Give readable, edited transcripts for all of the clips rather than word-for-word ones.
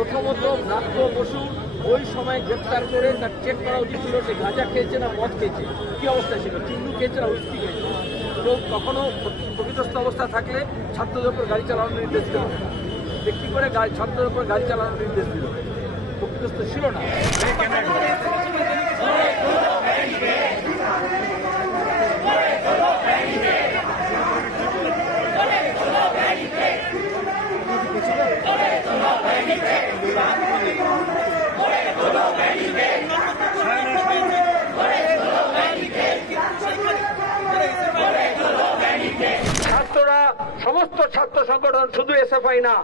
প্রথমত ব্রাত্য বসু ওই সময় গ্রেপ্তার করে তার চেক করা উচিত ছিল সে গাঁজা খেয়েছে না মদ খেয়েছে, কি অবস্থা ছিল, চিন্ডু খেয়েছে না উইস্কি খেয়েছে। তো কখনো প্রকৃতস্থ অবস্থা থাকলে ছাত্রদের উপর গাড়ি চালানোর নির্দেশ দিল, ব্যক্তি করে ছাত্রদের উপর গাড়ি চালানোর নির্দেশ দিল, প্রকৃতস্থ ছিল না। ছাত্ররা, সমস্ত ছাত্র সংগঠন, শুধু এসএফআই না,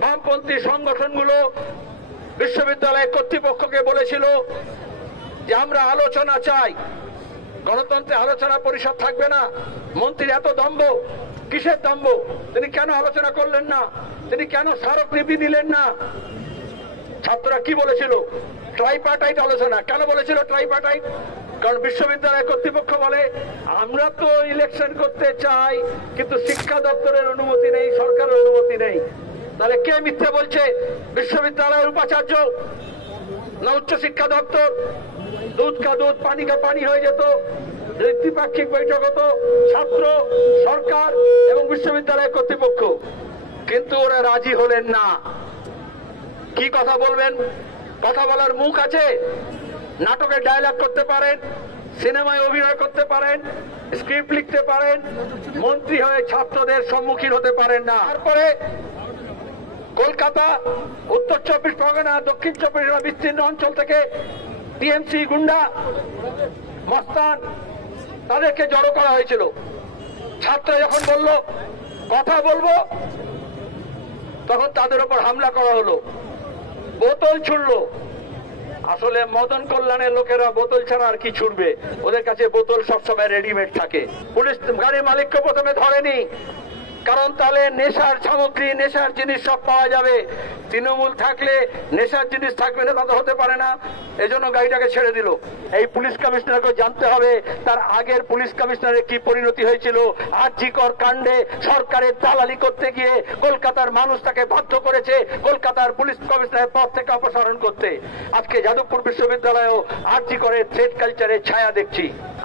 বামপন্থী সংগঠনগুলো বিশ্ববিদ্যালয় কর্তৃপক্ষকে বলেছিল যে আমরা আলোচনা চাই। গণতন্ত্রে আলোচনা পরিষদ থাকবে না? মন্ত্রীর এত দম্ভ, কিসের দম্ভ? তিনি কেন আলোচনা করলেন না? তিনি কেন স্মারকলিপি নিলেন না? ছাত্ররা কি বলেছিল? ট্রাইপার্টাইট আলোচনা। কেন বলেছিল ট্রাইপার্টাইট? কারণ বিশ্ববিদ্যালয় কর্তৃপক্ষ বলে আমরা তো ইলেকশন করতে চাই, কিন্তু শিক্ষা দপ্তরের অনুমতি নেই, সরকারের অনুমতি নেই। তাহলে কে মিথ্যে বলছে? বিশ্ববিদ্যালয়ের উপাচার্য না উচ্চ শিক্ষা দপ্তর? দুধ কা দুধ পানি কা পানি হয়ে যেত। দ্বিপাক্ষিক বৈঠক হতো ছাত্র, সরকার এবং বিশ্ববিদ্যালয় কর্তৃপক্ষ, কিন্তু ওরা রাজি হলেন না। কি কথা বলবেন? কথা বলার মুখ আছে? নাটকে ডায়লগ করতে পারেন, সিনেমায় অভিনয় করতে পারেন, স্ক্রিপ্ট লিখতে পারেন, মন্ত্রী হয়ে ছাত্রদের সম্মুখীন হতে পারেন না। তারপরে কলকাতা, উত্তর 24 পরগনা, দক্ষিণ 24 পরগনা বিস্তীর্ণ অঞ্চল থেকে টিএমসি গুন্ডা, মস্তান, তাদেরকে জড়ো করা হয়েছিল। ছাত্র যখন বলল কথা বলবো, তখন তাদের উপর হামলা করা হলো, বোতল ছুড়লো। আসলে মদন কল্যাণের লোকেরা বোতল ছাড়া আর কি ছুড়বে? ওদের কাছে বোতল সবসময় রেডিমেড থাকে। পুলিশ গাড়ির মালিককে প্রথমে ধরেনি, কারণ তাহলে নেশার সামগ্রী, নেশার জিনিস সব পাওয়া যাবে। তৃণমূল থাকলে নেশার জিনিস থাকবে না, তা তো হতে পারে না। এজন্য গাড়িটাকে ছেড়ে দিল। এই পুলিশ কমিশনারকে জানতে হবে তার আগের পুলিশ কমিশনারের কি পরিণতি হয়েছিল। আরজিকর কাণ্ডে সরকারের দালালি করতে গিয়ে কলকাতার মানুষ তাকে বাধ্য করেছে কলকাতার পুলিশ কমিশনারের পদ থেকে অপসারণ করতে। আজকে যাদবপুর বিশ্ববিদ্যালয়েও আরজিকরের থ্রেড কালচারের ছায়া দেখছি।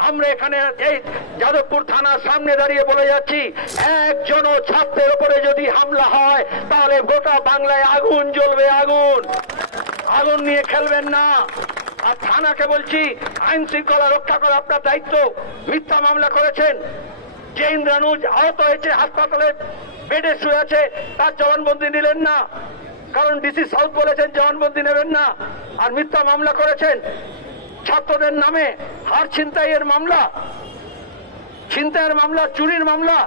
আমরা এখানে এই যাদবপুর থানার সামনে দাঁড়িয়ে বলে যাচ্ছি, একজন ছাত্রের উপরে যদি হামলা হয় তাহলে গোটা বাংলায় আগুন জ্বলবে। আগুন আগুন নিয়ে খেলবেন না। আর থানাকে বলছি, আইন শৃঙ্খলা রক্ষা করা আপনার দায়িত্ব। মিথ্যা মামলা করেছেন, যে ইন্দ্রানুজ আহত হয়েছে, হাসপাতালে বেডে শুয়ে আছে, তার জবানবন্দি নিলেন না, কারণ ডিসি সাউথ বলেছেন জবানবন্দি নেবেন না। আর মিথ্যা মামলা করেছেন ছাত্রদের নামে, হার ছিনতাইয়ের মামলা, ছিনতাইয়ের মামলা, চুরির মামলা।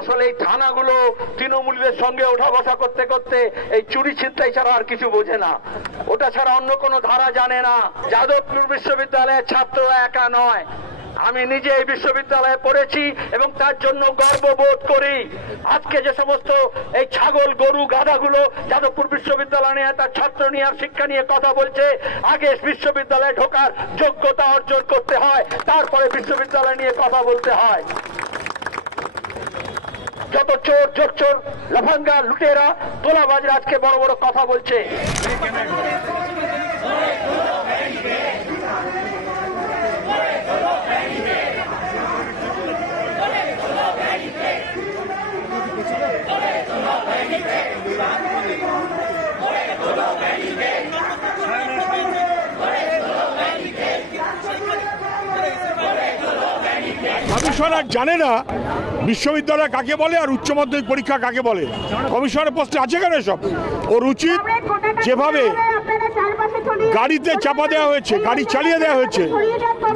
আসলে এই থানাগুলো তৃণমূলের সঙ্গে ওঠা বসা করতে করতে এই চুরি ছিনতাই ছাড়া আর কিছু বোঝে না, ওটা ছাড়া অন্য কোনো ধারা জানে না। যাদবপুর বিশ্ববিদ্যালয়ের ছাত্ররা একা নয়, আমি নিজে এই বিশ্ববিদ্যালয়ে পড়েছি এবং তার জন্য গর্ববোধ করি। আজকে যে সমস্ত এই ছাগল, গরু, গাধাগুলো যাদবপুর বিশ্ববিদ্যালয় নিয়ে, তার ছাত্র নিয়ে আর শিক্ষা নিয়ে কথা বলছে, আগে বিশ্ববিদ্যালয়ে ঢোকার যোগ্যতা অর্জন করতে হয়, তারপরে বিশ্ববিদ্যালয় নিয়ে কথা বলতে হয়। যত চোর, জোচ্চোর, লাফাঙ্গা, লুটেরা, তোলাবাজরা আজকে বড় বড় কথা বলছে। কমিশনার জানে না বিশ্ববিদ্যালয় কাকে বলে আর উচ্চ মাধ্যমিক পরীক্ষা কাকে বলে। কমিশনারের পোস্টে আছে কেন এসব? ওর উচিত যেভাবে গাড়িতে চাপা দেওয়া হয়েছে, গাড়ি চালিয়ে দেওয়া হয়েছে,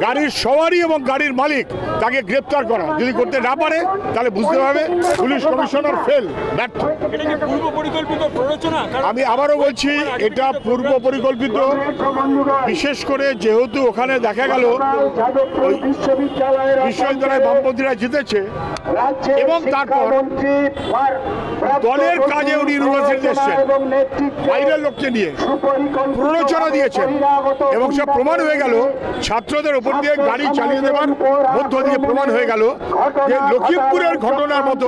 গাড়ির সওয়ারি এবং গাড়ির মালিক তাকে গ্রেপ্তার করা। যদি করতে না পারে তাহলে বুঝতে হবে পুলিশ কমিশনার ফেল, ব্যর্থ। আমি আবারও বলছি, এটা পূর্ব পরিকল্পিত। বিশেষ করে যেহেতু ওখানে দেখা গেল বিশ্ববিদ্যালয় বামপন্থীরা জিতেছে এবং তারপর দলের কাজে উনি ইউনিভার্সিটিতে এসেছেন, বাইরের লোককে নিয়ে প্ররোচনা দিয়েছেন এবং সব প্রমাণ হয়ে গেল। ছাত্রদের উপর দিয়ে গাড়ি চালিয়ে দেওয়ার মধ্য দিয়ে প্রমাণ হয়ে গেল যে লখিমপুরের ঘটনার মতো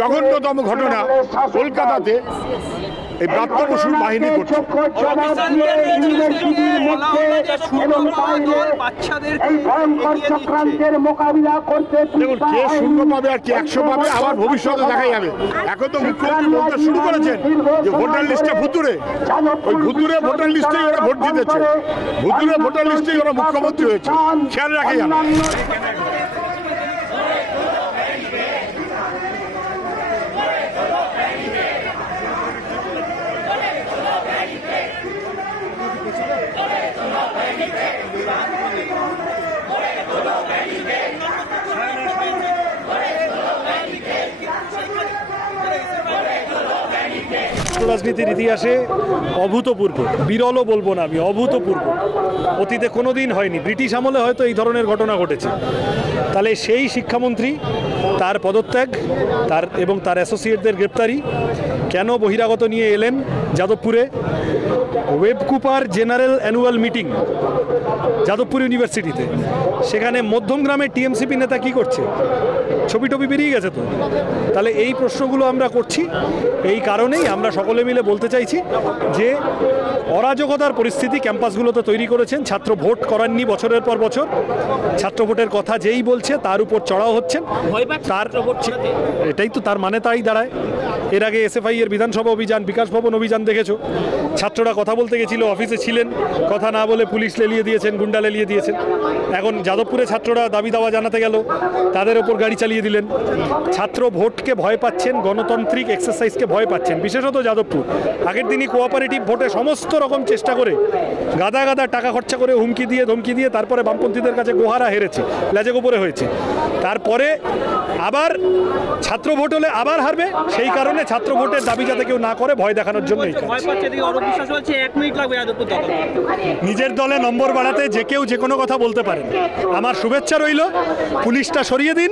জঘন্যতম ঘটনা কলকাতাতে এই ব্রাত্য বসুর বাহিনী করছে। দেখুন, কে 0 পাবে আর কে 100 পাবে আবার ভবিষ্যতে দেখা যাবে। এখন তো মুখ্যমন্ত্রী বলতে শুরু করেছেন যে ভোটার লিস্টে ভুতুরে, ওই ভুতুরে ভোটার লিস্টেই ওরা ভোট দিতেছে, ভুতুরে ভোটার লিস্টেই ওরা মুখ্যমন্ত্রী হয়েছে, খেয়াল রাখা যাবে। রাজনীতির ইতিহাসে অভূতপূর্ব, বিরলও বলবো না আমি, অভূতপূর্ব, অতীতে কোনোদিন হয়নি। ব্রিটিশ আমলে হয়তো এই ধরনের ঘটনা ঘটেছে। তাহলে সেই শিক্ষামন্ত্রী, তার পদত্যাগ, এবং তার অ্যাসোসিয়েটদের গ্রেপ্তারি, কেন বহিরাগত নিয়ে এলেন যাদবপুরে? ওয়েব কুপার জেনারেল অ্যানুয়াল মিটিং যাদবপুর ইউনিভার্সিটিতে, সেখানে মধ্যমগ্রামের টিএমসিপি নেতা কি করছে? ছবি টবি বেরিয়ে গেছে তো। তাহলে এই প্রশ্নগুলো আমরা করছি, এই কারণেই আমরা সকলে মিলে বলতে চাইছি যে অরাজকতার পরিস্থিতি ক্যাম্পাসগুলোতে তৈরি করেছেন। ছাত্র ভোট করাননি বছরের পর বছর, ছাত্র ভোটের কথা যেই বলছে তার উপর চড়াও হচ্ছেন, তার এটাই তো তার মানে তাই দাঁড়ায়। এর আগে এসএফআই এর বিধানসভা অভিযান, বিকাশ ভবন অভিযান দেখেছো, ছাত্ররা কথা বলতে গেছিল, অফিসে ছিলেন, কথা না বলে পুলিশ লেলিয়ে দিয়েছেন, গুন্ডা লেলিয়ে দিয়েছেন। এখন যাদবপুরে ছাত্ররা দাবি দাওয়া জানাতে গেল, তাদের ওপর গাড়ি চালিয়ে দিলেন। ছাত্র ভোটকে ভয় পাচ্ছেন, গণতান্ত্রিক এক্সারসাইজকে ভয় পাচ্ছেন, বিশেষত যাদবপুর। আগের দিনই কোঅপারেটিভ ভোটে সমস্ত রকম চেষ্টা করে গাদা গাদা টাকা খরচা করে হুমকি দিয়ে ধমকি দিয়ে তারপরে বামপন্থীদের কাছে গোহারা হেরেছে, লেজে গোপরে হয়েছে। তারপরে আবার ছাত্র ভোট হলে আবার হারবে, সেই কারণে ছাত্র ভোটের দাবি যাতে কেউ না করে ভয় দেখানোর জন্য নিজের দলে নম্বর বাড়াতে যে কেউ যে কোনো কথা বলতে পারেন। আমার শুভেচ্ছা রইল, পুলিশটা সরিয়ে দিন,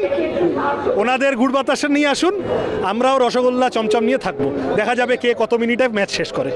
ওনাদের গুড় বাতাসে নিয়ে আসুন, আমরাও রসগোল্লা চমচম নিয়ে থাকবো। দেখা যাবে কে কত মিনিটে ম্যাচ শেষ করে।